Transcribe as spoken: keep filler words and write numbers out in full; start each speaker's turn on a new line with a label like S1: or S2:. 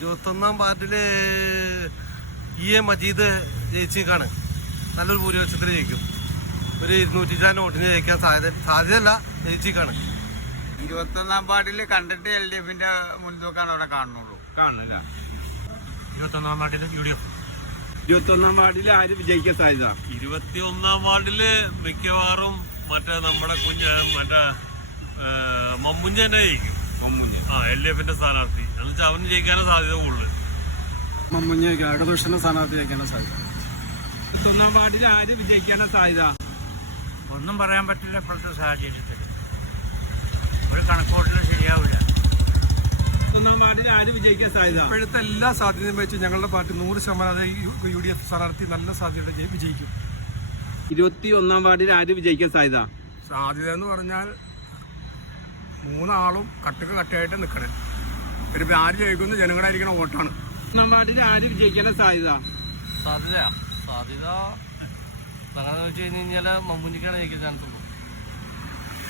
S1: ഇരുപത്തൊന്നാം വാർഡില് E A Majeed ജയിച്ചേക്കാണ്. നല്ലൊരു ഭൂരിപക്ഷത്തിൽ ജയിക്കും. ഒരു ഇരുന്നൂറ്റി ചാൻ വോട്ടിന് ജയിക്കാൻ സാധ്യത സാധ്യതയല്ല ജയിച്ചേക്കാണ്.
S2: ഇരുപത്തൊന്നാം വാർഡില് കണ്ടിട്ട് എൽ ഡി എഫിന്റെ മുൻതൂക്കാണ് അവിടെ കാണുന്നുള്ളൂ.
S3: കാണില്ല. ഇരുപത്തൊന്നാം വാർഡില് യു ഡി എഫ്.
S4: ഇരുപത്തൊന്നാം വാർഡില് ആര് വിജയിക്കാൻ സാധ്യത?
S5: ഇരുപത്തി ഒന്നാം വാർഡില് മിക്കവാറും മറ്റേ നമ്മുടെ കുഞ്ഞ മറ്റേ മമ്മുഞ്ഞ തന്നെ ജയിക്കും.
S4: മമ്മുഞ്ഞ
S5: ആ എൽ ഡി എഫിന്റെ സ്ഥാനാർത്ഥി എന്നുവെച്ചാൽ അവന് ജയിക്കാനേ സാധ്യത കൂടുതൽ.
S4: മമ്മുഞ്ഞ ഇടതുപക്ഷന്റെ സ്ഥാനാർത്ഥി ജയിക്കാനാ സാധ്യത. ഇരുപത്തൊന്നാം വാർഡിൽ ആര് വിജയിക്കാനാ സാധ്യത?
S3: ഒന്നും പറയാൻ പറ്റില്ല. ഇപ്പോഴത്തെ സാഹചര്യത്തിൽ ഒരു കണക്കോട്ടിലും ശരിയാവില്ല.
S4: ഒന്നാം വാർഡിൽ ആര് വിജയിക്കാൻ സാധ്യത?
S6: ഇപ്പോഴത്തെ എല്ലാ സാധ്യതയും വെച്ച് ഞങ്ങളുടെ പാർട്ടി നൂറ് ശതമാനം യു ഡി എഫ് സ്ഥാനാർത്ഥി നല്ല സാധ്യത വിജയിക്കും.
S4: ഇരുപത്തി ഒന്നാം വാർഡിൽ ആര് വിജയിക്കാൻ സാധ്യത?
S6: സാധ്യത എന്ന് പറഞ്ഞാൽ മൂന്നാളും കട്ടക്ക് കട്ടയായിട്ട് നിൽക്കണേ. പിന്നെ ആര് ജയിക്കുന്ന ജനങ്ങളായിരിക്കണ വോട്ടാണ്.
S4: ഒന്നാം വാർഡിൽ ആര് വിജയിക്കാനാ സാധ്യത?
S1: സാധ്യത സാധ്യത പറയാന്ന് വെച്ച് കഴിഞ്ഞ് കഴിഞ്ഞാൽ മമ്മൂഞ്ഞിക്കാണ് ജയിക്കാൻ ചാൻസ് ഉള്ളൂ.